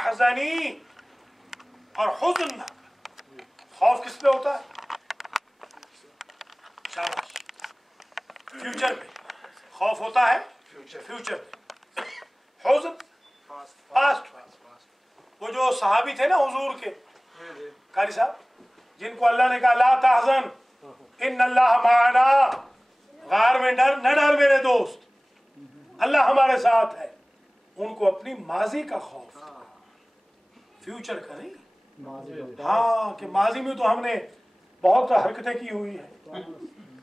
तहज़नी, और हुज़्न ना कर। खौफ किस पे होता है? शाबाश, फ्यूचर पे खौफ होता है, फ्यूचर पे। हुज़्न पास्ट। वो जो सहाबी थे ना हुजूर के कारी साहब, जिनको अल्लाह ने कहा ला तहज़न इन्नल्लाह माअना, गार में डर न डर मेरे दोस्त, अल्लाह हमारे साथ है, उनको अपनी माजी का खौफ था, फ्यूचर का नहीं। हाँ, कि माजी में तो हमने बहुत हरकतें की हुई है।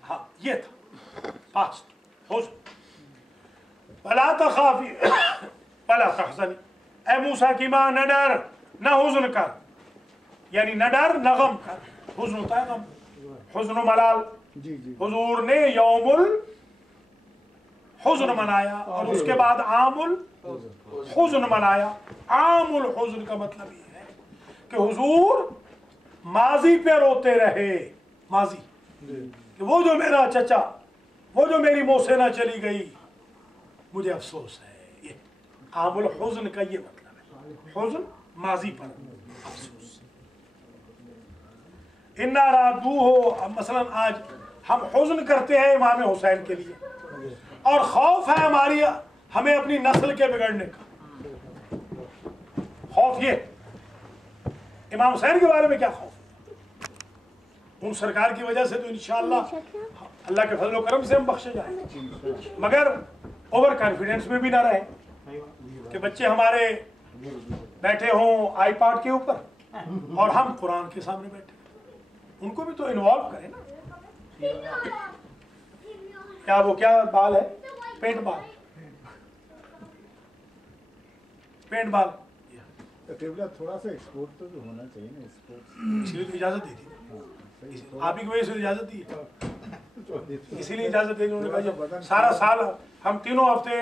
हाँ, ये था पास्ट। वला तखाफी वला तहज़नी, ऐ मूसा की माँ न डर न हुज़्न कर, यानी न डर न गम कर। हुज़्न होता है गम, हुज़्न मलाल। हुजूर ने यौमुल हुज़्न मनाया और उसके बाद आमुल हुज़्न मनाया। आमुल हुज़्न का मतलब ये है कि हुजूर माजी पे रोते रहे। माजी कि वो जो मेरा चचा, वो जो मेरी मोसेना चली गई, मुझे अफसोस है। ये आमुल हुज़्न का ये मतलब है, हुज़्न माजी पर अफसोस। इन्ना रादू हो, मसलन आज हम हुज़्न करते हैं इमाम हुसैन के लिए, और खौफ है हमारी हमें अपनी नस्ल के बिगड़ने का। खौफ ये इमाम हुसैन के बारे में क्या खौफ, उन सरकार की वजह से तो इंशाअल्लाह अल्लाह के फजल करम से हम बख्शे जाएंगे, मगर ओवर कॉन्फिडेंस में भी ना रहे कि बच्चे हमारे बैठे हों आईपैड के ऊपर और हम कुरान के सामने बैठे। उनको भी तो इन्वॉल्व करें ना। क्या वो क्या बाल है, पेंट बाल, पेंट बाल। थोड़ा सा एक्सपोर्ट तो होना चाहिए ना, एक्सपोर्ट इसलिए तो इजाजत दी थी, आप ही की वजह से इजाजत दी, इसीलिए इजाजत दी उन्होंने। सारा साल हम तीनों हफ्ते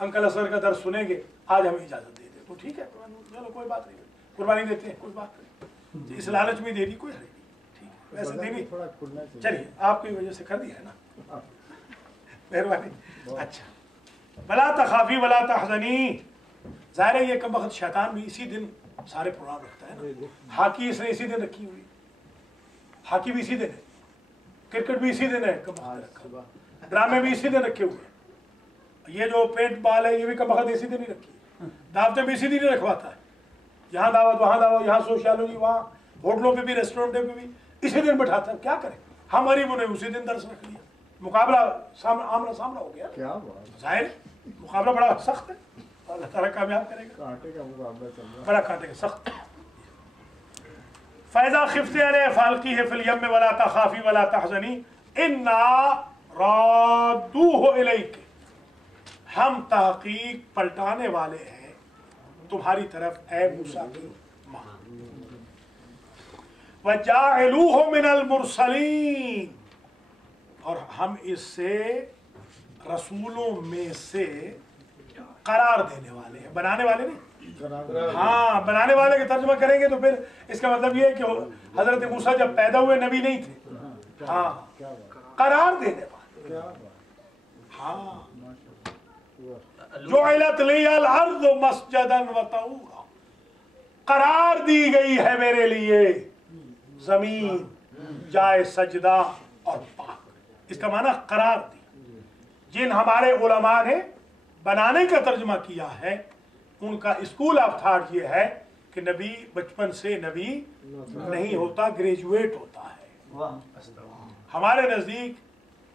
अंकल असर का दर्द सुनेंगे, आज हमें इजाजत दे दे तो ठीक है, चलो कोई बात नहीं, कुर्बानी देते हैं, कोई बात नहीं, इस लालच में दे दी, कोई नहीं, ठीक है, वैसे देनी। चलिए आपकी वजह से कर दिया है ना, मेहरबानी। अच्छा, वला तखाफी वला तहज़नी, ज़ाहिर है ये कमबख्त शैतान भी इसी दिन सारे प्रोग्राम रखता है ना। हॉकी इसने इसी दिन रखी हुई, हॉकी भी इसी दिन है, क्रिकेट भी इसी दिन है, कमबख्त ड्रामे भी इसी दिन रखे हुए हैं। ये जो पेंट बॉल है ये भी कमबख्त इसी दिन ही रखी है, दावतें भी इसी दिन ही रखवाता है, यहाँ दावत वहाँ दावत, यहाँ सोशियोलॉजी, वहाँ होटलों पे भी रेस्टोरेंटों पे भी इसी दिन बैठाता है। क्या करें, हम गरीबों ने उसी दिन दर्श रख लिया, मुकाबला आमना सामना हो गया। क्या जाहिर मुकाबला बड़ा सख्त है, अल्लाह ताला कामयाब करेगा, कांटे का मुकाबला चल रहा है, बड़ा कांटे का सख्त। फैज़ा खिफ्ते अलैहि फाल्की है फिल यम वला तखाफी वला तहज़नी इन्ना रादूहु इलैक, हम तहकीक पलटाने वाले हैं तुम्हारी तरफ ऐ मूसा की माँ। वजाइलूहु मिनल मुरसलीन, और हम इससे रसूलों में से करार देने वाले हैं, बनाने वाले नहीं। हाँ, बनाने वाले का तर्जुमा करेंगे तो फिर इसका मतलब ये है कि हजरत मूसा जब पैदा हुए नबी नहीं थे। हाँ, करार देने वाले। हाँ, जुइलत लियल अर्ज़ मस्जिदन व तहूरा, करार दी गई है मेरे लिए जमीन जाए सजदा और पाक। इसका माना करार दी। जिन हमारे उलमा ने बनाने का तर्जुमा किया है उनका स्कूल ऑफ थॉट ये है कि नबी बचपन से नबी नहीं होता, ग्रेजुएट होता है। हमारे नजदीक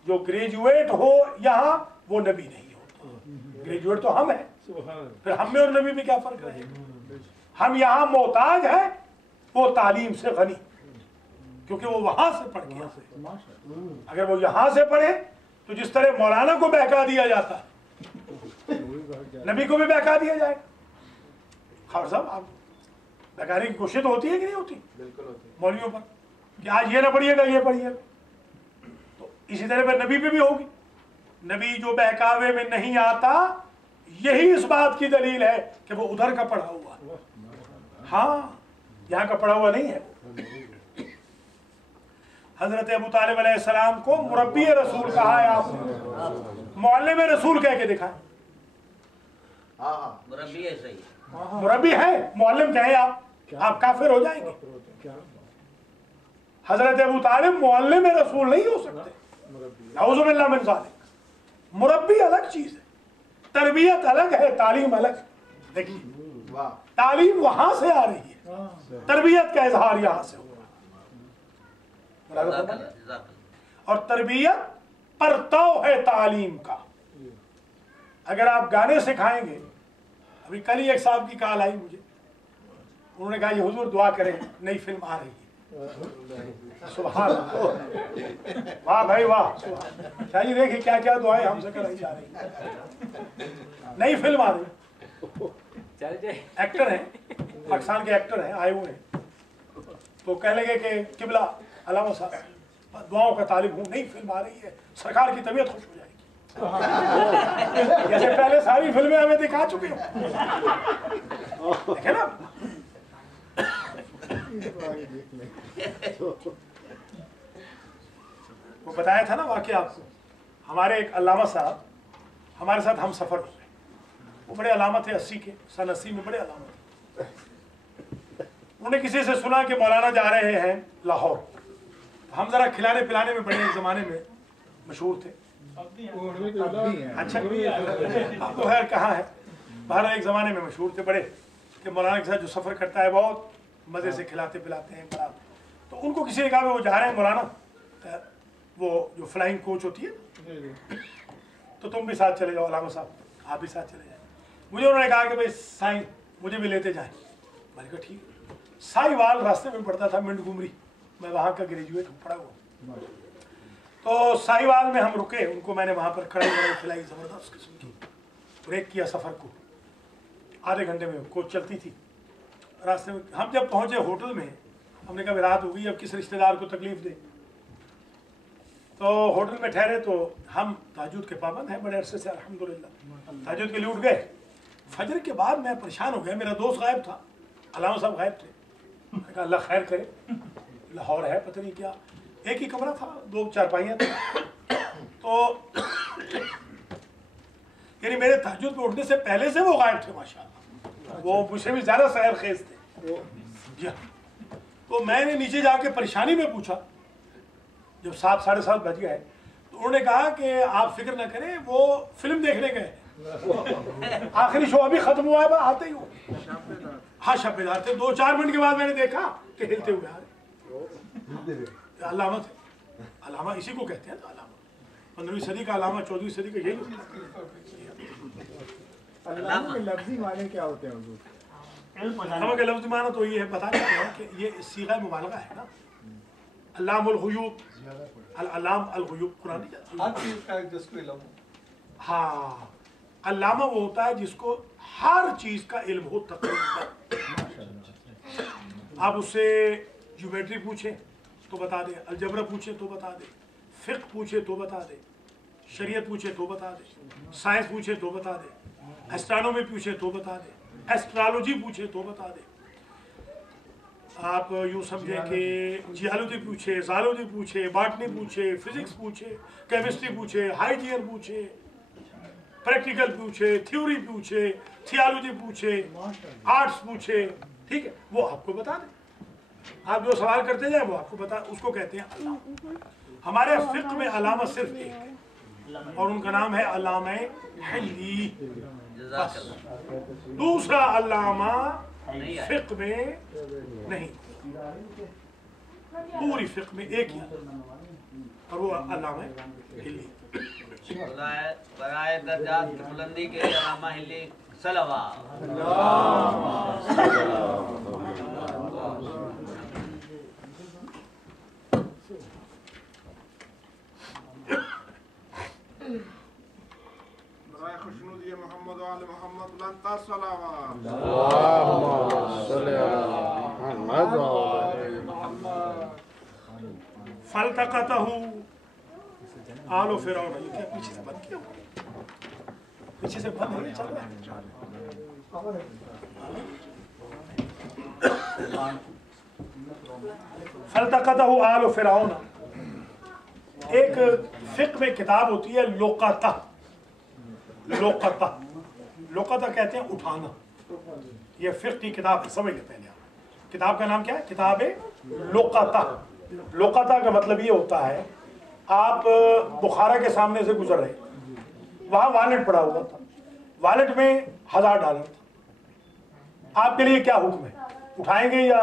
जो ग्रेजुएट हो यहाँ वो नबी नहीं होता, ग्रेजुएट तो हम हैं, फिर हम में और नबी में क्या फर्क रहेगा। हम यहाँ मोहताज है, वो तालीम से गनी, क्योंकि वो वहां से पढ़ गया। अगर वो यहाँ से पढ़े तो जिस तरह मौलाना को बहका दिया जाता है नबी को भी बहका दिया जाएगा। खबर साहब, आप बहकाने की कोशिश तो होती है कि नहीं होती? बिल्कुल होती है मौलवियों पर, कि आज ये ना पढ़िएगा ये पढ़िएगा, तो इसी तरह पर नबी पे भी होगी। नबी जो बहकावे में नहीं आता, यही इस बात की दलील है कि वो उधर का पढ़ा हुआ, हाँ यहाँ का पढ़ा हुआ नहीं है। हजरत अबू तालिब अलैहिस्सलाम को मुरब्बी रसूल कहा है आपने, मुअल्लिम रसूल कह के दिखाए। मुरब्बी है, सही مربی ہے, معلم کہیں آپ کافر ہو جائیں گے. حضرت ابو طالب معلم رسول نہیں ہو سکتے, نعوذ باللہ من ذالک. مربی الگ چیز ہے, تربیت الگ ہے, تعلیم الگ ہے. دیکھیے تعلیم وہاں سے آ رہی ہے, تربیت کا اظہار یہاں سے ہوا. اور تربیت پرتو ہے تعلیم کا. اگر آپ گانے سکھائیں گے, ابھی کل ہی ایک صاحب کی کال آئی مجھے, انہوں نے کہا یہ حضور دعا کریں نئی فلم آ رہی ہے. سبحان اللہ, واہ بھائی واہ. شاہ جی دیکھیں کیا کیا دعائیں ہم سے کرائی جا رہی. نئی فلم آ رہی, ایکٹر ہیں پاکستان کے, ایکٹر ہیں آئے ہوئے ہیں, تو کہنے لگے کہ قبلہ علامہ صاحب دعاؤں کا طالب ہوں, نئی فلم آ رہی ہے, سرکار کی طبیعت خوش ہو جائے گی. جیسے پہلے ساری فلمیں ہمیں دکھا چکے ہیں, دیکھیں نا. وہ بتایا تھا نا واقعہ آپ کو, ہمارے ایک علامہ صاحب ہمارے ساتھ ہم سفر ہوئے. وہ بڑے علامہ تھے 80 کے, سن 80 میں بڑے علامہ تھے. انہوں نے کسی سے سنا کہ مولانا جا رہے ہیں لاہور. ہم ذرا کھلانے پلانے میں بڑے ایک زمانے میں مشہور تھے. اچھا اب تو خیر کہاں ہے, باہر ایک زمانے میں مشہور تھے بڑے, کہ مولانا کے ساتھ جو سفر کرتا ہے بہت مزے سے کھلاتے پلاتے ہیں بڑا. تو ان کو کسی نے کہا وہ جا رہے ہیں مولانا, وہ جو فلائنگ کوچ ہوتی ہے, تو تم بھی ساتھ چلے جاؤ علامہ صاحب, آپ بھی ساتھ چلے جائیں. مجھے انہوں نے کہا کہ بھائی سائیں مجھے بھی لیتے جائیں. میں نے کہا ٹھیک. سائی وال راستے میں پڑتا تھا, منڈ گمری, میں وہاں کا گریجویٹ ہوں, پڑھا ہوا. تو سائی وال میں ہم رکے, ان کو میں نے وہاں پر کھڑائی وڑائی کھلائی زبردست قسم کی. بریک کیا سفر کو, آدھے گھنٹے میں کوچ چلتی تھی. راستے میں ہم جب پہنچے ہوٹل میں, ہم نے کہا رات ہو گئی, اب کس رشتہ دار کو تکلیف دے. تو ہوٹل میں ٹھہرے تو ہم تہجد کے پابند ہیں بڑے عرصے سے الحمدللہ, تہجد کے لیے اٹھ گئے. فجر کے بعد میں پریشان ہو گیا, میرا دوست غائب تھا, علامہ صاحب غائب تھے. میں نے کہا اللہ خیر کرے, لاہور ہے پتہ نہیں کیا. ایک ہی کمرہ تھا, 2 چارپائیاں تھیں. تو یعنی میرے تہجد میں اٹھنے سے پہلے سے وہ غائب تھے ماشاءاللہ, وہ مجھ سے بھی زیادہ سحر خیز تھے. جی ہاں. تو میں نے نیچے جا کے پریشانی میں پوچھا, جب 7 ساڑھے 7 بج گئے, تو انہوں نے کہا کہ آپ فکر نہ کریں, وہ فلم دیکھنے گئے, آخری شو ابھی ختم ہوا ہے, آتے ہی ہو. ہاں شب بیدار تھے. 2-4 منٹ کے بعد میں نے دیکھا کہ ہلتے ہوئے آ رہے. علامہ تھے, علامہ اسی کو کہتے ہیں نا, علامہ 15ویں صدی کا علامہ, 14ویں صدی کا. یہی علامہ کے لفظی معنی کیا ہوتے ہیں حضور؟ علامہ کے لفظی معنی تو یہ ہے, بتا دیتے ہیں کہ یہ صیغہ مبالغہ ہے نا. علام الغیوب, العلام الغیوب, قرآن نہیں جاتا ہر چیز کا جس کو علم ہو. ہاں, علامہ وہ ہوتا ہے جس کو ہر چیز کا علم ہو تقریباً. آپ اس سے جیومیٹری پوچھیں تو بتا دے, الجبر پوچھیں تو بتا دے, فقہ پوچھے تو بتا دے, شریعت پوچھے تو بتا دے, سائنس پوچھے تو بتا دے, ایسٹرانومی پوچھے تو بتا دے, ایسٹرالوجی پوچھے تو بتا دے. آپ یوں سمجھیں کہ جیالوجی پوچھے, زالوجی پوچھے, باٹنی پوچھے, فزکس پوچھے, کیمسٹری پوچھے, ہائیجین پوچھے, پریکٹیکل پوچھے, تھیوری پوچھے, تھیالوجی پوچھے, آرٹس پوچھے, ٹھیک ہے, وہ آپ کو بتا دیں. آپ جو سوال کرتے جائیں وہ آپ کو بتا, اس کو کہتے ہیں علامہ. ہمارے فقہ میں علامہ صرف ایک ہے, اور ان کا نام ہے علامہ حلی. بس دوسرا علامہ فقہ میں نہیں, پوری فقہ میں ایک ہی, اور وہ علامہ حلی. برائے درجات کی بلندی کے لیے علامہ حلی صلوات. برائے خوشنودی محمد و آل محمد بلند صلوات. فالتقطہ آل فرعون. یہ کیا پیچھے سے بند کیا, پیچھے سے بند نہیں چل رہا ہے. فالتقطہ آل فرعون, ایک فقہ میں کتاب ہوتی ہے لقطہ. لقطہ, لقطہ کہتے ہیں اٹھانا. ये फिक्र की किताब है, समझ लें पहले आप। किताब का नाम क्या है? किताब लुक़ता। लुक़ता का मतलब ये होता है, आप बुखारा के सामने से गुजर रहे, वहाँ वॉलेट पड़ा हुआ था, वॉलेट में $1000 था। आपके लिए क्या हुक्म है? उठाएंगे या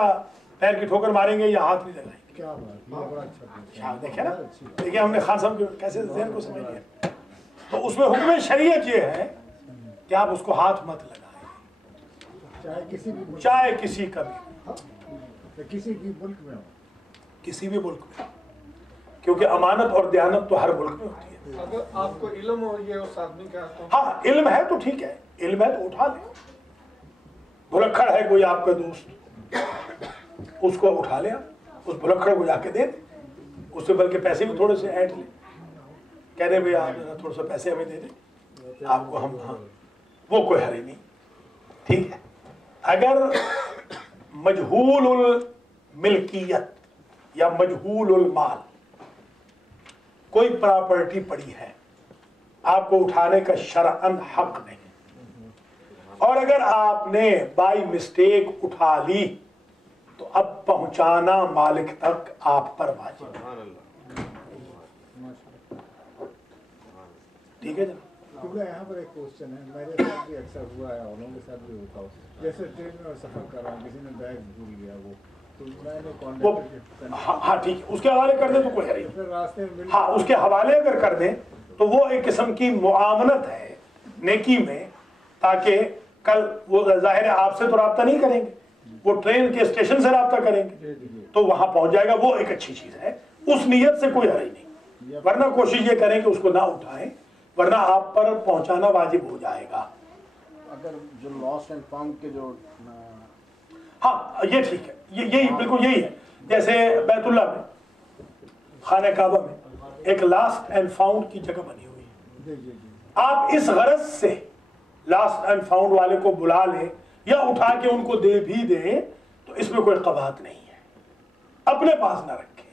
पैर की ठोकर मारेंगे या हाथ नहीं लगाएंगे? क्या बात, ये बड़ा अच्छा पूछा। देखे ना, देखिए हमने खान साहब के कैसे ज़हन को समझ लिया। तो उसमें हुक्म शरीयत ये है कि आप उसको हाथ मत लगाएं, चाहे किसी भी मुल्क, चाहे किसी का भी, किसी भी मुल्क में हो। किसी भी मुल्क में, क्योंकि अमानत और दयानत तो हर मुल्क में होती है। अगर आपको इल्म हो ये उस आदमी का तो हाँ, इल्म है तो ठीक है, इल्म है तो उठा ले। भुलक्कड़ है कोई आपका दोस्त, उसको उठा ले, उस भुलक्कड़ को जाके दे दे, उससे बल्कि पैसे भी थोड़े से ऐड ले, कह दे भाई आप थोड़ा सा पैसे हमें दे दे, आपको हम, हाँ वो कोई हरी नहीं, ठीक है। अगर मजहूलुल मिल्कियत या मजहूलुल माल कोई प्रॉपर्टी पड़ी है, आपको उठाने का शरअन हक नहीं, और अगर आपने बाय मिस्टेक उठा ली तो अब पहुंचाना मालिक तक आप पर वाजिब है। ठीक है जनाब। क्योंकि यहाँ पर एक क्वेश्चन है, मेरे साथ भी अक्सर हुआ है, औरों के साथ भी होता हो, जैसे ट्रेन में सफर कर रहा हूँ, किसी ने बैग भूल गया वो, तो मैंने वो कॉन्टेक्ट, हाँ ठीक है, उसके हवाले कर दे तो कोई हरी नहीं। फिर रास्ते में मिल, हाँ, उसके हवाले अगर कर दें तो वो एक किस्म की मुआमनत है नेकी में, ताकि कल वो जाहिर है आपसे तो राब्ता नहीं करेंगे, वो ट्रेन के स्टेशन से राब्ता करेंगे तो वहां पहुंच जाएगा, वो एक अच्छी चीज है, उस नीयत से कोई हरी नहीं। वरना कोशिश ये करें कि उसको ना उठाएं, वरना आप पर पहुंचाना वाजिब हो जाएगा। अगर जो लॉस्ट एंड फाउंड के जो हाँ ये ठीक है, यही बिल्कुल यही है। जैसे बैतुल्ला में, खाने काबा में एक लास्ट एंड फाउंड की जगह बनी हुई है, आप इस गरज से लास्ट एंड फाउंड वाले को बुला लें या उठा के उनको दे भी दें तो इसमें कोई कबात नहीं है। अपने पास ना रखें,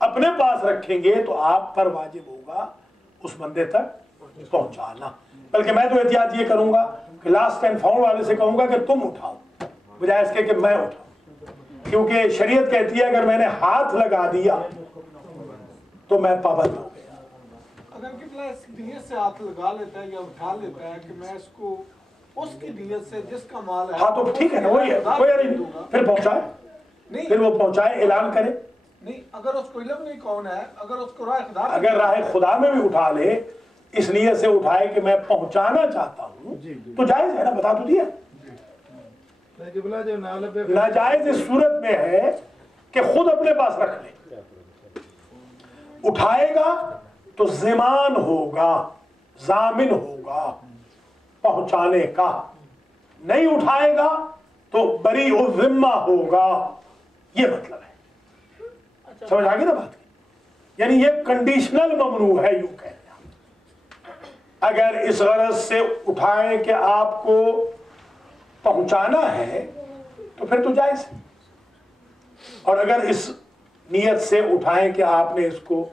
अपने पास रखेंगे तो आप पर वाजिब होगा उस बंदे तक पहुंचाना। बल्कि मैं तो एहतियात ये करूंगा कि लास्ट एंड फाउंड वाले से कहूंगा कि तुम उठाओ, बजाय इसके कि मैं उठाऊं, क्योंकि शरीयत कहती है अगर मैंने हाथ लगा दिया तो मैं पाबंद हो गया। अगर कितना इस नीयत से हाथ लगा लेता है या उठा लेता है कि मैं इसको उसकी नीयत से जिसका माल है, हाँ तो ठीक है ना, वही है, कोई हरी नहीं, फिर पहुंचाए, नहीं फिर वो पहुंचाए, ऐलान करे। नहीं, अगर उसको इल्म नहीं कौन है, अगर उसको राह खुदा, अगर राह खुदा में भी उठा ले, इस नीयत से उठाए कि मैं पहुंचाना चाहता हूं तो जायज है ना, बता तो दिया। नाजायज इस सूरत में है कि खुद अपने पास रख ले, उठाएगा तो ज़िमान होगा, जामिन होगा पहुंचाने का, नहीं उठाएगा तो बरी उल ज़िम्मा होगा, ये मतलब है। समझ आ गई ना बात की? यानी ये कंडीशनल ममनू है, यूं कहना। अगर इस गरज से उठाए कि आपको पहुंचाना है तो फिर तो जायज है, और अगर इस नियत से उठाएं कि आपने इसको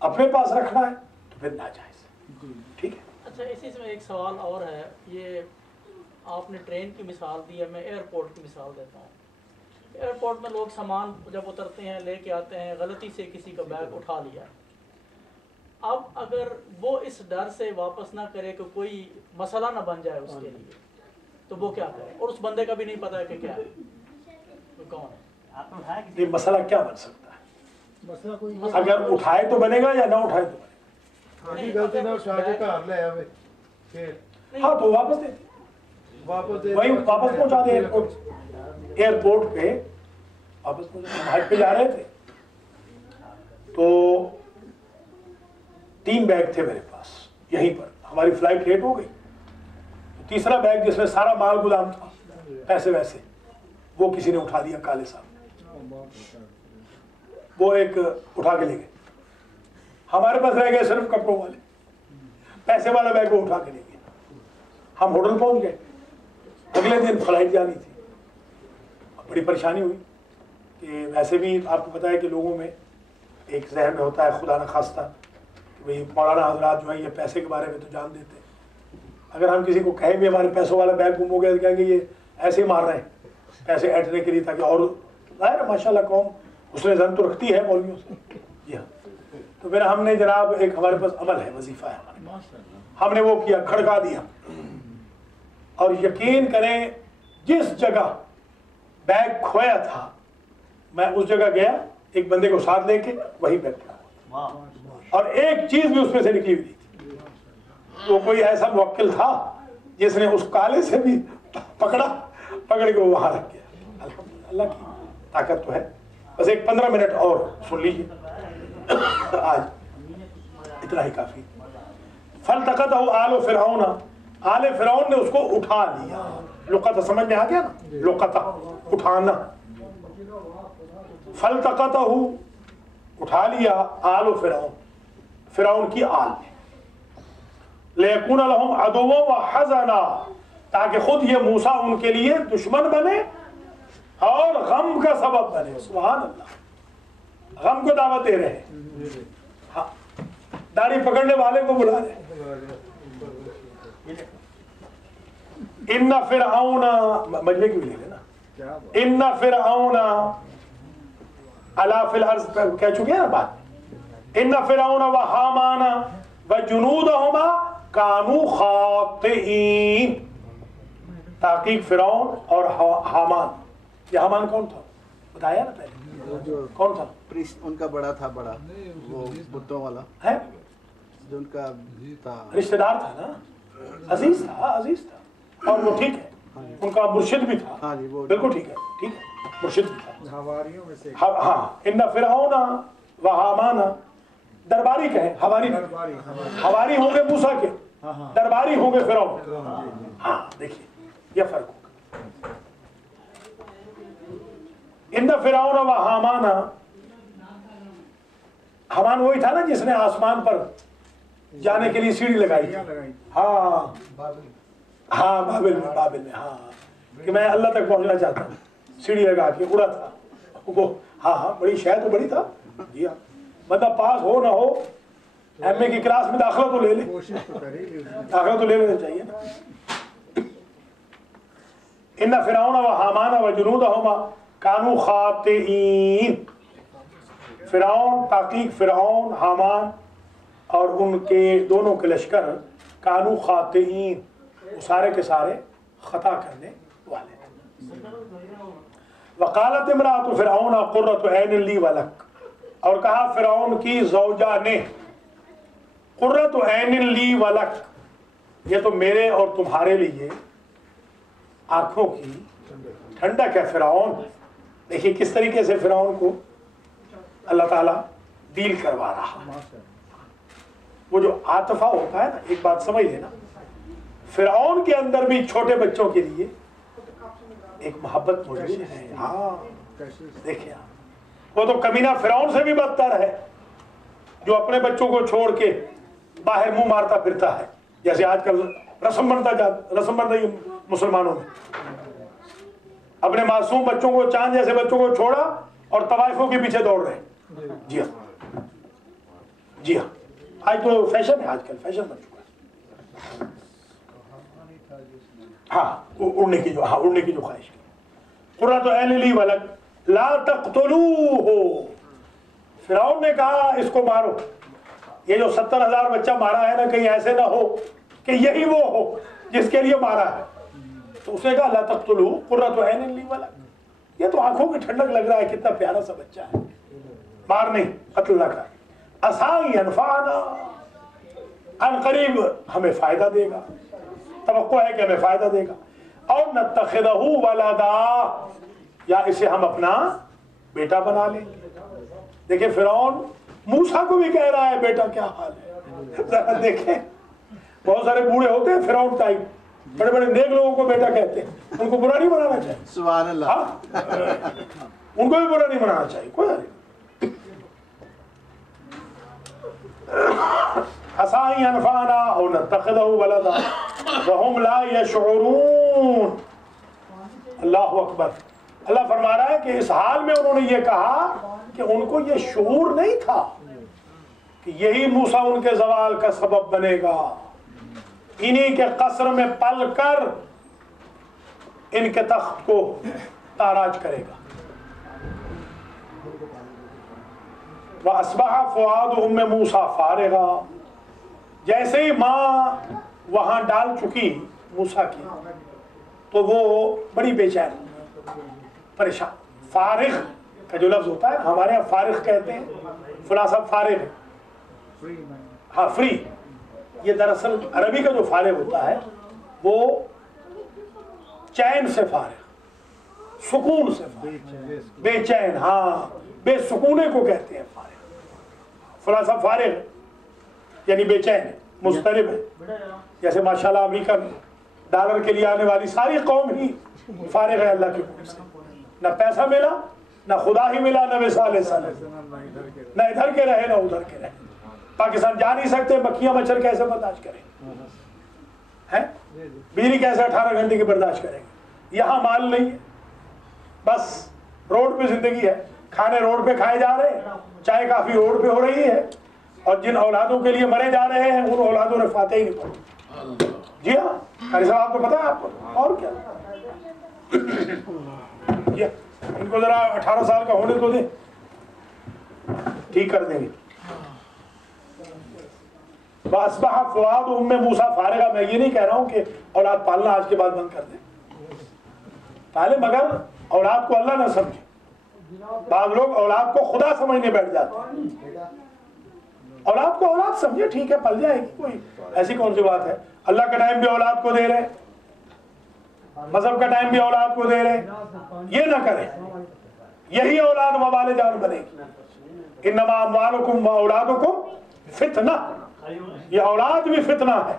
अपने पास रखना है तो फिर नाजायज है। ठीक है। अच्छा, इसी में एक सवाल और है, ये आपने ट्रेन की मिसाल दी है, मैं एयरपोर्ट की मिसाल देता हूँ। एयरपोर्ट में लोग सामान जब उतरते हैं, लेके आते हैं, गलती से किसी का बैग उठा लिया, अब अगर वो इस डर से वापस ना करे कि कोई मसला ना बन जाए उसके लिए, तो वो क्या करे? और उस बंदे का भी नहीं पता है कि क्या है, तो कौन है? ये मसला क्या बन सकता है? मसला कोई अगर उठाए तो बनेगा या ना उठाए तो बनेगा। गलती ना उठा के घर ले आवे, फिर हाँ तो वापस दे, वही वापस पहुंचा दे एयरपोर्ट पे वापस पहुंचा। हज पे जा रहे थे तो 3 बैग थे मेरे पास, यहीं पर हमारी फ्लाइट लेट हो गई, तो तीसरा बैग जिसमें सारा माल गुदाम था, पैसे वैसे, वो किसी ने उठा दिया, काले साहब ने, वो एक उठा के ले गए। हमारे पास रह गए सिर्फ कपड़ों वाले, पैसे वाला बैग वो उठा के ले गए। हम होटल पहुंच गए, अगले दिन फ्लाइट जानी थी। बड़ी परेशानी हुई कि वैसे भी आपको पता है कि लोगों में एक जहन में होता है खुदा न खास्ता कि भाई मौलाना हजरात जो है ये पैसे के बारे में तो जान देते हैं, اگر ہم کسی کو کہیں بھی ہمارے پیسوں والا بیگ گم ہو گیا تو کہیں گے یہ ایسے ہی مار رہے ہیں پیسے ایٹنے کے لیے تاکہ اور ظاہر ماشاء اللہ قوم اس نے زن تو رکھتی ہے مولویوں سے. جی ہاں. تو پھر ہم نے جناب ایک ہمارے پاس عمل ہے وظیفہ ہے ہمارے، ہم نے وہ کیا کھڑکا دیا. اور یقین کریں جس جگہ بیگ کھویا تھا میں اس جگہ گیا ایک بندے کو ساتھ لے کے وہی بیگ پڑا اور ایک چیز بھی اس میں سے نکلی ہوئی تھی. تو کوئی ایسا موکل تھا جس نے اس کالے سے بھی پکڑ کے وہاں رکھ گیا. الحمدللہ اللہ کی طاقت تو ہے. بس ایک 15 منٹ اور سن لیجیے آج اتنا ہی کافی. فالتقطہ آل فرعون، آل فرعون نے اس کو اٹھا لیا. لقطہ سمجھ میں آ گیا نا، لقطہ اٹھانا. فالتقطہ اٹھا لیا آل فرعون، فرعون کی آل نے. لیکون لہم عدوا وحزنا، تاکہ خود یہ موسیٰ ان کے لیے دشمن بنے اور غم کا سبب بنے. سبحان اللہ، غم کو دعوت دے رہے ہیں. ہاں داڑھی پکڑنے والے کو بلا رہے. ان فرعون مجمع کی بھی لے لینا. ان فرعون علا فی الارض کہہ چکے ہیں نا بات. ان فرعون و حامان و جنودہما کانوا خاطئین. تحقیق فرعون اور حامان. یہ حامان کون تھا بتایا نا پہلے کون تھا؟ ان کا بڑا تھا، بڑا وہ بتوں والا ہے جو ان کا تھا، رشتہ دار تھا نا، عزیز تھا، عزیز تھا. اور وہ ٹھیک ہے ان کا مرشد بھی تھا. ہاں جی وہ بالکل ٹھیک ہے، ٹھیک ہے مرشد بھی تھا. ہواریوں میں سے ہاں ان فرعون و حامان درباری کہیں، ہواری درباری ہواری ہوں گے موسیٰ کے، ہاں ہاں درباری ہوں گے فرعون. ہاں دیکھیے یہ فرق ہوگا. ان فرعون و حامان، حامان وہی تھا نا جس نے آسمان پر جانے کے لیے سیڑھی لگائی تھی. لگائی ہاں ہاں بابل میں ہاں کہ میں اللہ تک پہنچنا چاہتا ہوں، سیڑھی لگا کے اڑا تھا وہ. ہاں بڑی شاید تو بڑی تھا. جی ہاں بندہ پاس ہو نہ ہو ایم اے کی کلاس میں داخلہ تو لے لے، کوشش تو کری لی. داخلہ تو لے لینا چاہیے نا. ان فرعون و حامان و جنودہما کانوا خاطئین. فرعون تحقیق فرعون حامان اور ان کے دونوں کے لشکر کانوا خاطئین، وہ سارے کے سارے خطا کرنے والے تھے. وقالت امرأۃ فرعون قرۃ عین لی ولک، اور کہا فرعون کی زوجہ نے قرۃ عین لی ولک، یہ تو میرے اور تمہارے لیے آنکھوں کی ٹھنڈک ہے. فرعون دیکھیے کس طریقے سے فرعون کو اللہ تعالیٰ ڈیل کروا رہا. وہ جو عاطفہ ہوتا ہے نا، ایک بات سمجھ لینا، فرعون کے اندر بھی چھوٹے بچوں کے لیے ایک محبت موجود ہے. ہاں دیکھیں وہ تو کمینہ فرعون سے بھی بدتر ہے جو اپنے بچوں کو چھوڑ کے باہر منہ مارتا پھرتا ہے، جیسے آج کل رسم بنتا ہی مسلمانوں میں. اپنے معصوم بچوں کو، چاند جیسے بچوں کو چھوڑا اور طوائفوں کے پیچھے دوڑ رہے ہیں. جی ہاں جی ہاں آج تو فیشن ہے، آج کل فیشن بن چکا ہے. ہاں اڑنے کی جو خواہش کی. قرۃ عین لی ولک لا تقتلوہ، فرعون نے کہا اس کو مارو. یہ جو 70,000 بچہ مارا ہے نا، کہیں ایسے نہ ہو کہ یہی وہ ہو جس کے لیے مارا ہے. تو اس نے کہا لا تقتلوہ قرۃ عین لی ولک، یہ تو آنکھوں کی ٹھنڈک لگ رہا ہے، کتنا پیارا سا بچہ ہے، مار نہیں، قتل نہ کر. عسیٰ ینفعنا، ان قریب ہمیں فائدہ دے گا، توقع ہے کہ ہمیں فائدہ دے گا. اور نتخذہ ولدا، یا اسے ہم اپنا بیٹا بنا لیں گے. دیکھیں فرعون موسیٰ کو بھی کہہ رہا ہے بیٹا کیا حال ہے. ذرا دیکھیں بہت سارے بوڑھے ہوتے ہیں فرعون ٹائپ، بڑے بڑے نیک لوگوں کو بیٹا کہتے ہیں، ان کو برا نہیں بنانا چاہیے. سبحان اللہ. ان کو بھی برا نہیں بنانا چاہیے، کوئی نہیں. عسیٰ ینفعنا او نتخذہ ولدا وہم لا یشعرون. اللہ اکبر. اللہ فرما رہا ہے کہ اس حال میں انہوں نے یہ کہا کہ ان کو یہ شعور نہیں تھا کہ یہی موسیٰ ان کے زوال کا سبب بنے گا. इन्हीं के कसर में पल कर इनके तख्त को ताराज करेगा। वअस्बह फुआद उम्मे मूसा फारिगा, जैसे ही माँ वहां डाल चुकी मूसा की तो वो बड़ी बेचैन परेशान। फारिग का जो लफ्ज होता है हमारे यहाँ फारिग कहते हैं, फला साहब फारिग है, हाँ फ्री। ये दरअसल अरबी का जो फारिग होता है वो चैन से फारिग, सुकून से फारिग, बेचैन, हाँ बेसुकूने को कहते हैं फारिग। फला साहब फारिग है यानी बेचैन है, मुस्तरिब है। जैसे माशाल्लाह अमेरिका में डॉलर के लिए आने वाली सारी कौम ही फारिग है अल्लाह के हुक्म से। न पैसा मिला, न खुदा ही मिला, न विसाल न इधर के रहे न उधर के रहे। पाकिस्तान जा नहीं सकते, मक्खियां मच्छर कैसे बर्दाश्त करें, हैं? बिजली कैसे 18 घंटे की बर्दाश्त करेंगे। यहाँ माल नहीं है, बस रोड पे जिंदगी है, खाने रोड पे खाए जा रहे हैं, चाय काफी रोड पे हो रही है, और जिन औलादों के लिए मरे जा रहे हैं उन औलादों ने फाते ही नहीं पढ़ी। जी हाँ कारी साहब, आपको पता है आपको, और क्या ये इनको जरा 18 साल का होने तो दे, ठीक कर देंगे। वअस्बह फुआद उम्मे मूसा फारिगा, मैं ये नहीं कह रहा हूं कि औलाद पालना आज के बाद बंद कर दें, पहले मगर औलाद को अल्लाह ना समझे। बाद लोग औलाद को खुदा समझने बैठ जाते हैं। औलाद को औलाद समझे, ठीक है पल जाएगी, कोई ऐसी कौन सी बात है। अल्लाह का टाइम भी औलाद को दे रहे, मजहब का टाइम भी औलाद को दे रहे, ये ना करें। यही औलाद वबाल जान बनेगी। इन्नमा अम्वालुकुम व औलादुकुम फितना, ये औलाद भी फितना है,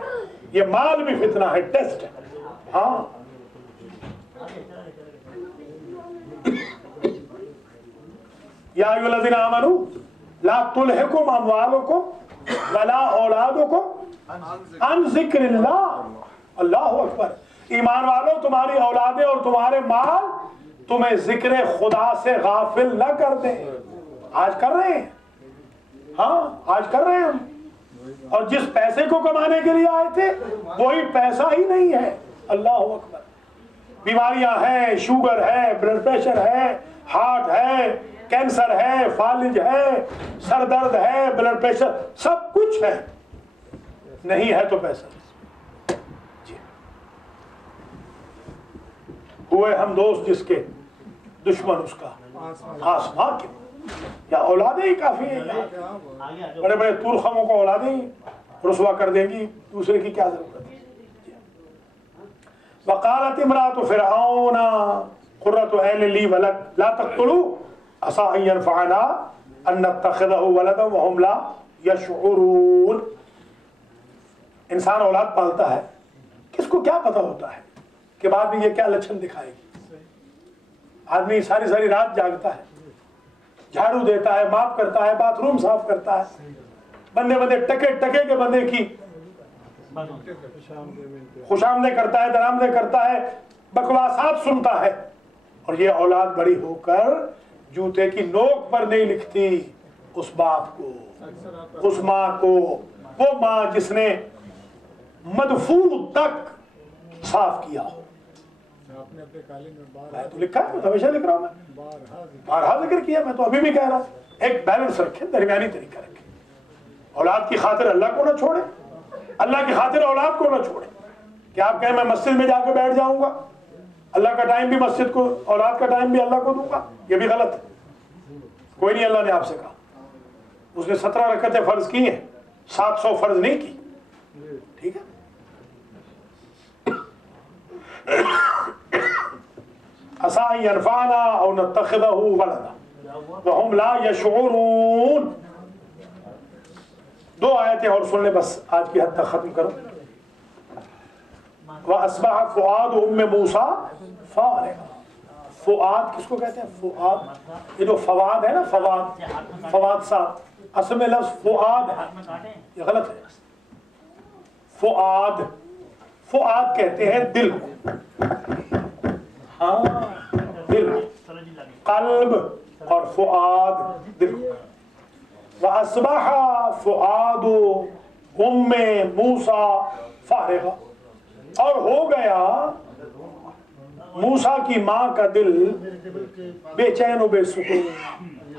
ये माल भी फितना है, टेस्ट है। हाँ या अय्युहल्लज़ीना आमनू ला तुल्हिकुम अम्वालुकुम वला औलादुकुम अन ज़िक्रिल्लाह। अल्लाहु अकबर। ईमान वालों, तुम्हारी औलादें और तुम्हारे माल तुम्हें जिक्र खुदा से गाफिल न कर दे। आज कर रहे हैं, हाँ आज कर रहे हैं हम, और जिस पैसे को कमाने के लिए आए थे वही पैसा ही नहीं है। अल्लाह अकबर। बीमारियां हैं, शुगर है, ब्लड प्रेशर है, हार्ट है, कैंसर है, फालिज है, सर दर्द है, ब्लड प्रेशर, सब कुछ है, नहीं है तो पैसा। हुए हम दोस्त जिसके दुश्मन उसका आसमां के, या औलादे ही काफी है। बड़े बड़े तुरखमों को औलादे ही रुसवा कर देंगी, दूसरे की क्या जरूरत है। वकालत इमरातु फिरऔन कुर्रतु ऐन ली वलद ला तक़तुलू असा अन यनफ़अना अन नत्तख़िज़हु वलदन व हुम ला यशऊरून। इंसान औलाद पालता है, किसको क्या पता होता है कि बाद में ये क्या लक्षण दिखाएगी। आदमी सारी सारी रात जागता है, झाड़ू देता है, माफ करता है, बाथरूम साफ करता है, बंदे बंदे टके टके के बंदे की खुशामदे करता है, दरामदे करता है, बकवासात सुनता है, और ये औलाद बड़ी होकर जूते की नोक पर नहीं लिखती उस बाप को, उस माँ को, वो माँ जिसने मदफून तक साफ किया हो। आपने अपने कालीन में मैं तो लिखा है, मैं तो हमेशा लिख रहा हूं, मैं बारहा जिक्र किया, मैं तो अभी भी कह रहा हूं। एक बैलेंस रखें, दरमियानी तरीका रखें। औलाद की खातिर अल्लाह को ना छोड़े, अल्लाह की खातिर औलाद को ना छोड़े। क्या आप कहें मैं मस्जिद में जाकर बैठ जाऊंगा, अल्लाह का टाइम भी मस्जिद को, औलाद का टाइम भी अल्लाह को दूंगा, ये भी गलत है। कोई नहीं, अल्लाह ने आपसे कहा, उसने 17 रकअतें फर्ज की हैं, 700 फर्ज नहीं की, ठीक है। असा यनफ़अना औ नत्तख़िज़हु वलदा व हुम ला यशऊरून। 2 आयतें और सुन ले, बस आज की हद तक खत्म करो। वअस्बह फुआद उम्मे मूसा फारिगा। फुआद किसको कहते हैं? फुआद, ये जो फवाद है ना, फवाद, फवाद साहब, असल में लफ्ज़ फुआद है, ये गलत है। फुआद, फुआद कहते हैं दिल को, हाँ दिल, कल्ब और फुआद दिल। वअस्बह फुआद उम्मे मूसा फारिगा, और हो गया मूसा की माँ का दिल बेचैन व बेसुकून,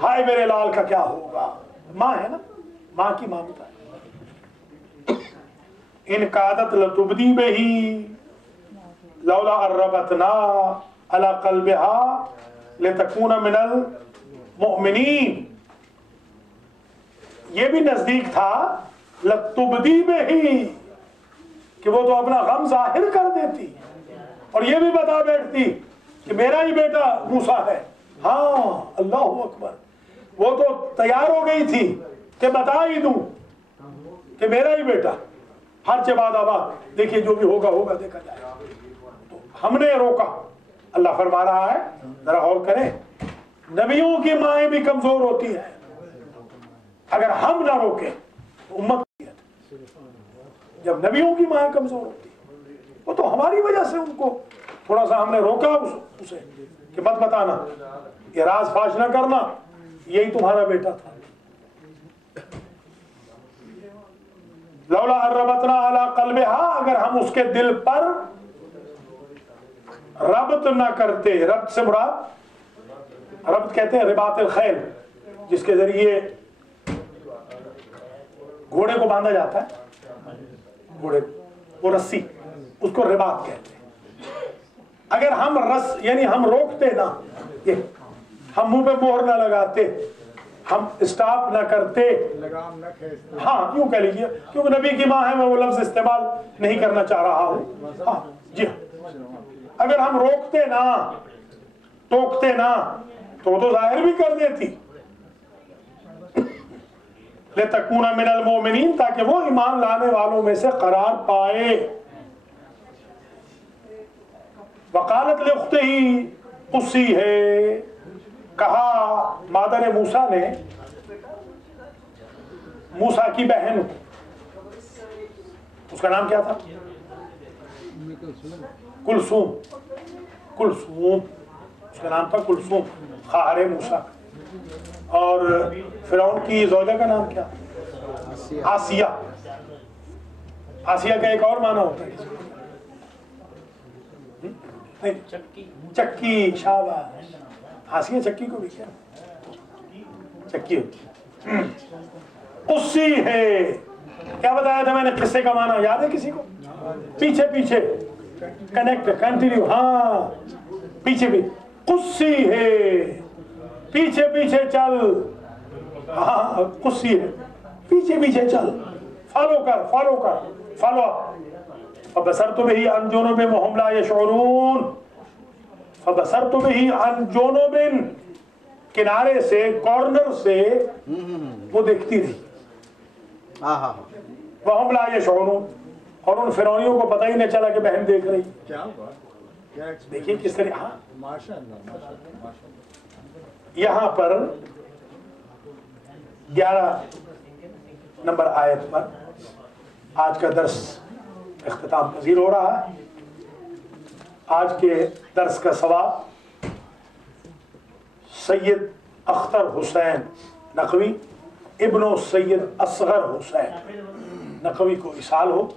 हाय मेरे लाल का क्या होगा। माँ है ना, माँ की ममता है। इन कादत लतुबदी बिही लौला अर्रबतना अला कल्बिहा लितकूना मिनल मुमिनीन। ये भी नजदीक था लतुबदी बिही कि वो तो अपना गम जाहिर कर देती और ये भी बता बैठती कि मेरा ही बेटा मूसा है। हाँ, अल्लाह अकबर, वो तो तैयार हो गई थी कि बता ही दूं कि मेरा ही बेटा। हर चबाद आबाद, देखिए जो भी होगा होगा, देखा जाएगा। तो हमने रोका। अल्लाह फरमा रहा है, जरा और करें, नबियों की माएँ भी कमजोर होती हैं। अगर हम ना रोके तो उम्मत जब नबियों की माँ कमजोर होती है, वो तो हमारी वजह से उनको थोड़ा सा हमने रोका उसे कि मत बताना, ये राज फाश ना करना, यही तुम्हारा बेटा था। लौला अर्रबतना अला कल्बिहा, अगर हम उसके दिल पर रब्त ना करते। रब्त से मुराद, रब्त कहते हैं रिबातिल खैल, जिसके जरिए घोड़े को बांधा जाता है, घोड़े वो रस्सी, उसको रिबात कहते हैं। अगर हम रस यानी हम रोकते ना, ये हम मुंह पे मोहर ना लगाते, हम स्टॉप ना करते, लगाम न खींचते, हाँ यूं कह लीजिए, क्योंकि नबी की माँ है, मैं वो लफ्ज इस्तेमाल नहीं करना चाह रहा हूँ। हाँ जी हाँ, अगर हम रोकते ना, टोकते ना, तो जाहिर भी कर देती। लितकूना मिनल मोमिनीन, ताकि वो ईमान लाने वालों में से करार पाए। वकालत लिख्तिही, उसी है, कहा मादर मूसा ने मूसा की बहन, उसका नाम क्या था? कुलसूम। कुलसूम, उसका नाम था कुलसूम, खारे मूसा। और फिरौन की ज़ौजा का नाम क्या? आसिया। आसिया का एक और माना होता है, नहीं, चक्की। शाबाश, आसिया चक्की को भी क्या चक्की होती। उसी है, क्या बताया था मैंने किस्से का माना, याद है किसी को? पीछे पीछे कनेक्ट, कंटिन्यू, हाँ पीछे भी। कुस्सी है, पीछे पीछे चल, हाँ कुस्सी है, पीछे पीछे चल, फॉलो कर, फॉलो कर, फॉलो अप। फबसरतु अन जुनुबिन वहुम ला यशऊरून, फबसरतु अन जुनुबिन, किनारे से, कॉर्नर से वो देखती रही। वहुम ला यशऊरून, और उन फिरौनियों को पता ही नहीं चला कि बहन देख रही। क्या हुआ, क्या देखिए किस तरह। हाँ माशाअल्लाह, माशाअल्लाह। यहाँ पर 11 नंबर आयत पर आज का दर्स इख्तिताम पजीर हो रहा है। आज के दर्स का सवाब सैयद अख्तर हुसैन नकवी इब्नो सैयद असगर हुसैन नकवी को इसाल हो,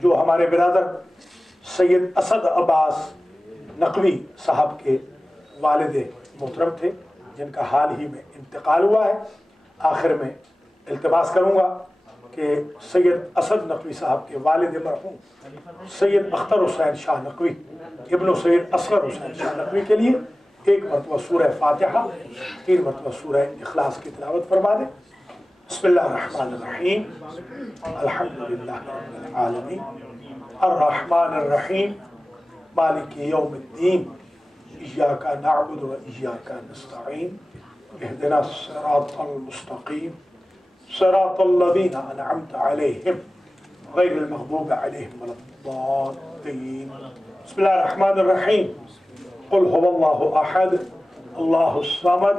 जो हमारे बिरादर सैयद असद अब्बास नकवी साहब के वालिद मोहतरम थे, जिनका हाल ही में इंतकाल हुआ है। आखिर में इल्तिमास करूंगा कि सैयद असद नकवी साहब के वालिद मरहूम सैयद अख्तर हुसैन शाह नकवी इब्नो सैयद असगर हुसैन शाह नकवी के लिए एक मरतबा सूरह फातिहा, 3 मरतबा सूरह इखलास की तिलावत फरमा दें। बिस्मिल्लाहिर्रहमानिर्रहीम, अल्हम्दुलिल्लाहि रब्बिल आलमीन, अर्रहमानिर्रहीम, मालिकी यौमिद्दीन, इय्याका नअबुदु व इय्याका नस्तईन, इहदिना सिरातल मुस्तकीम, सिरातल लज़ीना अनअमता अलैहिम, गैरिल मग़दूबि अलैहिम वलद्दाल्लीन। बिस्मिल्लाहिर्रहमानिर्रहीम, कुल हुवल्लाहु अहद, अल्लाहुस समद,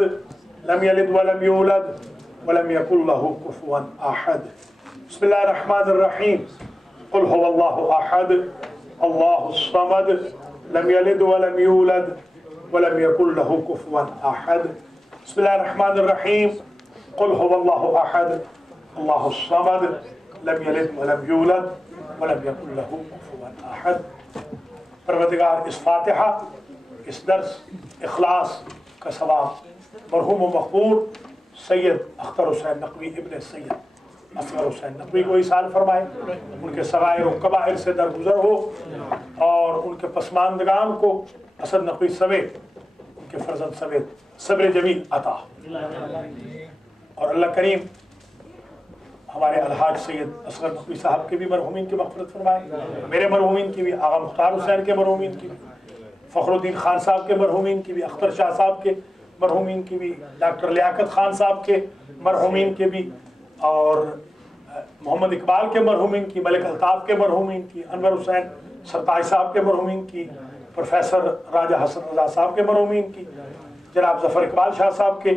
लम यलिद व लम यूलद व लम यकुल लहू कुफुवन अहद। बिस्मिल्लाहिर्रहमानिर्रहीम, कुल हुवल्लाहु अहद, अल्लाहुस समद, लम यलिद व लम यूलद व लम यकुल लहू कुफुवन अहद। बिस्मिल्लाहिर्रहमानिर्रहीम, कुल हुवल्लाहु अहद, अल्लाहुस समद, लम यलिद व लम यूलद वलम यकुल लहू कुफुवन अहद। परवरदिगार इस फातिहा, इस दर्स इखलास का सवाब मरहूम व मक़बूल सैयद अख्तर हुसैन नकवी इब्न सैयद असगर हुसैन नकवी को इसाल फरमाए, उनके सगायर व कबाइर से दरगुजर हो और उनके पसमानदगान को असद नकवी समेत उनके फर्जंद समेत सब्र जमील अता। और अल्लाह करीम हमारे अलहाज सैयद असगर नकवी साहब के भी मरहूमीन की मग़फ़िरत फरमाए, मेरे मरहूमीन की भी, आगा मुख्तार हुसैन के मरहूमीन की भी, फ़खरुद्दीन खान साहब के मरहूमीन की भी, अख्तर शाह साहब के मरहूमीन की भी, डॉक्टर लियाकत खान साहब के मरहूमीन के भी, और मोहम्मद इकबाल के मरहूमीन की, मलिक अल्ताफ़ के मरहूमीन की, अनवर हुसैन सरताज साहब के मरहूमीन की, प्रोफेसर राजा हसन रज़ा साहब के मरहूमीन की, जनाब ज़फ़र इकबाल शाह साहब के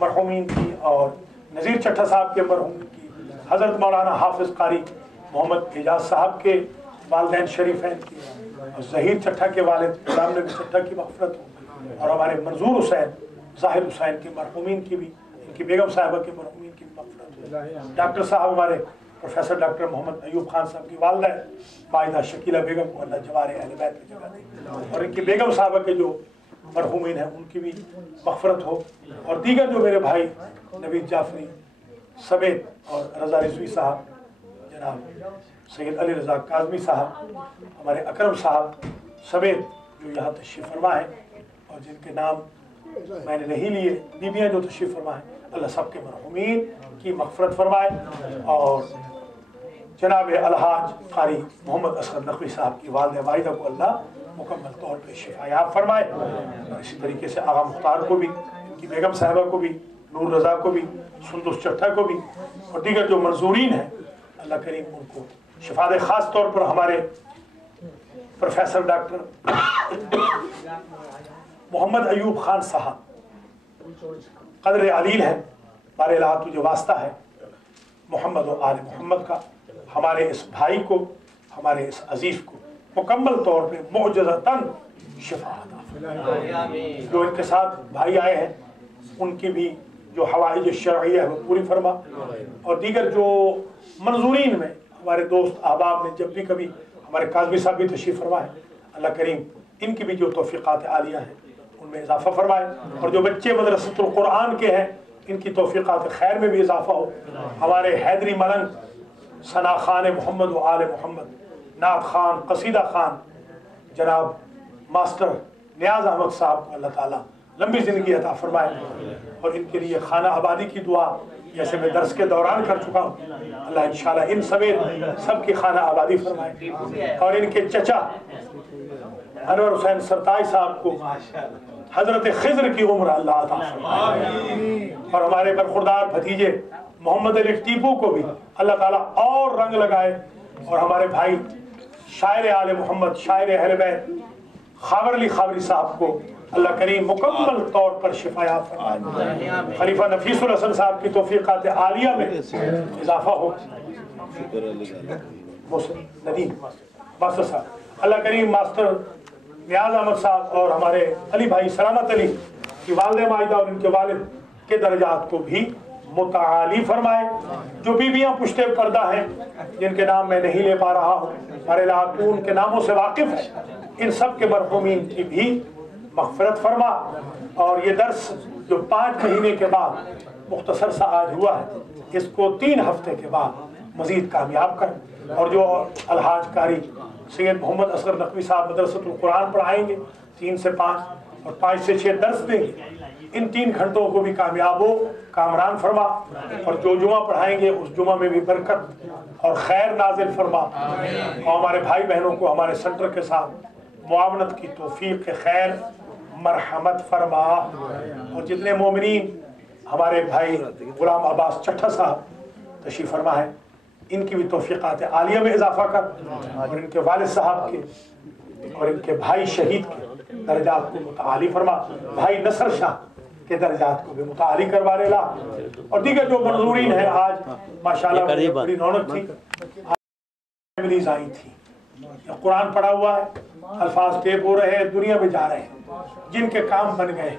मरहूमीन की, और नज़ीर चट्ठा साहब के मरहूमीन की, हज़रत मौलाना हाफिज़ कारी मोहम्मद एजाज साहब के वालिदैन शरीफैन की, और ज़हीर चट्ठा के वालिद गुलाम नबी चट्ठा की मग़फ़िरत हो, और हमारे मंजूर हुसैन ज़ाहिर हुसैन के मरहूमीन की भी, इनकी बेगम साहिबा के मरहूमीन की भी मग़फ़िरत हो। डॉक्टर साहब हमारे प्रोफेसर डॉक्टर मोहम्मद अयूब खान साहब की वालिदा माहिदा शकीला बेगम को अल्लाह जवार अहले बैत में जगह दे, और इनकी बेगम साहिबा के जो मरहूमीन हैं उनकी भी मग़फ़िरत हो, और दीगर जो मेरे भाई नवीद जाफरी समेत और रज़ा रिज़वी साहब, जनाब सैयद अली रज़ा काज़मी साहब, हमारे अकरम साहब समेत जो यहाँ तशरीफ़ फरमा है और जिनके नाम मैंने नहीं लिए, बीबियाँ जो तशरीफ़ फरमा है, अल्लाह सब के मरहूमीन की मग़फ़िरत फरमाए, और जनाब अलहाज कारी मोहम्मद असगर नकवी साहब की वालिदा वाहिदा को अल्लाह मुकम्मल तौर पर शिफायाब फरमाए, और इसी तरीके से आगा मुख्तार को भी, इनकी बेगम साहिबा को भी, नूर रज़ा को भी, सुंदुस चट्ठा को भी, और दीगर जो मंजूरीन हैं अल्लाह करीम उनको शिफा दे। ख़ास तौर पर हमारे प्रोफेसर डॉक्टर मोहम्मद अयूब खान साहब कदर अलील है, बारे ला तुझे वास्ता है मोहम्मद और आल मोहम्मद का, हमारे इस भाई को, हमारे इस अजीज़ को मुकम्मल तौर पे मुअज्जज़तन शिफा अता फरमा। जो इनके साथ भाई आए हैं उनकी भी जो हवाइज शरइया है वो पूरी फरमा, और दीगर जो मंजूरीन में हमारे दोस्त अहबाब ने जब भी कभी, हमारे काज़मी साहब भी तशरीफ़ फरमा है, अल्लाह करीम इनकी भी जो तौफ़ीक़ात आलिया हैं उनमें इजाफ़ा फरमाए, और जो बच्चे मदरसतुल कुरान के हैं इनकी तौफ़ीक़ात खैर में भी इजाफ़ा हो। हमारे हैदरी मलंग सना खान मोहम्मद व आल मोहम्मद, नात खान, कसीदा खान, जनाब मास्टर नियाज़ अहमद साहब को अल्लाह ताला लंबी ज़िंदगी अता फरमाए, और इनके लिए खाना आबादी की दुआ जैसे मैं दर्स के दौरान कर चुका हूँ, अल्लाह इंशाल्लाह इन समेत सबकी खाना आबादी फरमाए, और इनके चचा अनवर हुसैन सरताज साहब को हजरत खिज़र की उम्र अल्लाह अता फरमाए, और हमारे बरखुरदार भतीजे मोहम्मद अली टीपू को भी अल्लाह ताला और रंग लगाए, और हमारे भाई शायर आले मोहम्मद, शायर अहले बैत खावर अली खावरी साहब को अल्लाह करीम मुकम्मल तौर पर शिफाया फरमाए, खलीफा नफीसुल हसन साहब की तौफीक़ात आलिया में इजाफा हो, नदीम मास्टर साहब, अल्लाह करीम मास्टर नियाज अहमद साहब और हमारे अली भाई सलामत अली की वालिदा माहिदा और इनके वालिद के दर्जात को भी मुताली फरमाए। जो बीबियाँ पुश्ते पर्दा हैं जिनके नाम मैं नहीं ले पा रहा हूँ, हमारे इलाक़े उनके नामों से वाकिफ़ है, इन सब के मरहूमीन की भी मग़फ़िरत फरमा, और ये दर्स जो 5 महीने के बाद मुख्तसर सा आज हुआ है, इसको 3 हफ्ते के बाद मज़ीद कामयाब कर, और जो अलहाज कारी सैयद मोहम्मद असगर नकवी साहब मदरसतुल कुरान पढ़ाएंगे 3 से 5 और 5 से 6 दर्स देंगे, इन 3 घंटों को भी कामयाब हो, कामरान फरमा, और जो जुमा पढ़ाएंगे उस जुमा में भी बरकत और खैर नाजिल फरमा, और हमारे भाई बहनों को हमारे सेंटर के साथ मुआवनत की तौफीक खैर मरहमत फरमा, और जितने मोमिनीन हमारे भाई गुलाम अब्बास चट्ठा साहब तशरीफ़ फरमा है इनकी भी तौफीक़ात आलिया में इजाफा कर, और इनके वालिद साहब के और इनके भाई शहीद के दर्जात को मुताली फरमा, भाई नसर शाह के दर्जात को भी मुताली करवा ला, और दीगर जो मंजूरीन है आज माशाल्लाह बड़ी रौनक थी, फैमिलीज आई थी, कुरान पढ़ा हुआ है, अल्फाज टेप हो रहे हैं, दुनिया में जा रहे हैं, जिनके काम बन गए,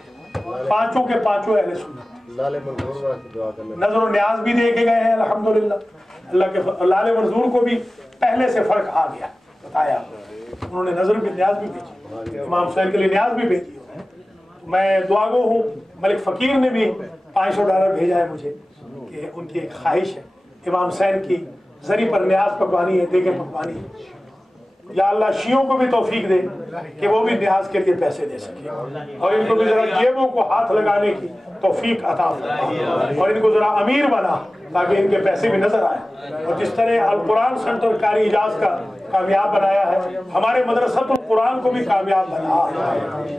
5 के 5 अहले सुन्नत, نظر و نیاز بھی دے کے گئے ہیں الحمدللہ. اللہ کے لال منظور کو بھی پہلے سے فرق آ گیا, بتایا انہوں نے نظر بھی نیاز بھی بھیجی, امام حسین کے لیے نیاز بھی بھیجی. میں دعا گو ہوں, ملک فقیر نے بھی $500 بھیجا ہے مجھے کہ ان کی ایک خواہش ہے امام حسین کی زری پر نیاز پکوانی ہے, دیگیں پکوانی ہے. یا اللہ شیعوں کو بھی توفیق دے کہ وہ بھی نیاز کے لیے پیسے دے سکے, اور ان کو بھی ذرا جیبوں کو ہاتھ لگانے کی توفیق عطا فرما, اور ان کو ذرا امیر بنا تاکہ ان کے پیسے بھی نظر آئے. اور جس طرح القرآن سنٹر قاری اجاز کا کامیاب بنایا ہے, ہمارے مدرسۃ القرآن کو بھی کامیاب بنا.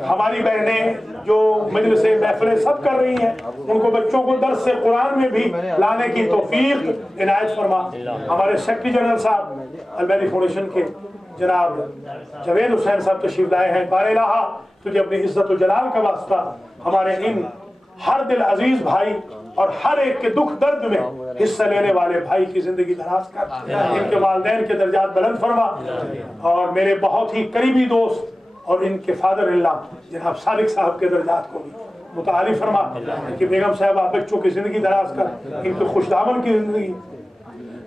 ہماری بہنیں جو مجلس محفلیں سب کر رہی ہیں, ان کو بچوں کو درس سے قرآن میں بھی لانے کی توفیق عنایت فرما. ہمارے سیکرٹری جنرل صاحب البیری فاؤنڈیشن کے جناب جاوید حسین صاحب تشریف لائے ہیں. بار الہ تجھے اپنی عزت و جلال کا واسطہ ہمارے ان ہر دل عزیز بھائی اور ہر ایک کے دکھ درد میں حصہ لینے والے بھائی کی زندگی دراز کر, ان کے والدین کے درجات بلند فرما, اور میرے بہت ہی قریبی دوست اور ان کے فادر اللہ جناب صادق صاحب کے درجات کو بھی متعالی فرما. ان کی بیگم صاحبہ بچوں کی زندگی دراز کر, ان کی خوش دامن کی زندگی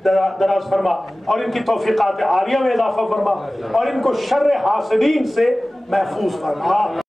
دراز فرما, اور ان کی توفیقات عالیہ میں اضافہ فرما, اور ان کو شر حاسدین سے محفوظ فرما.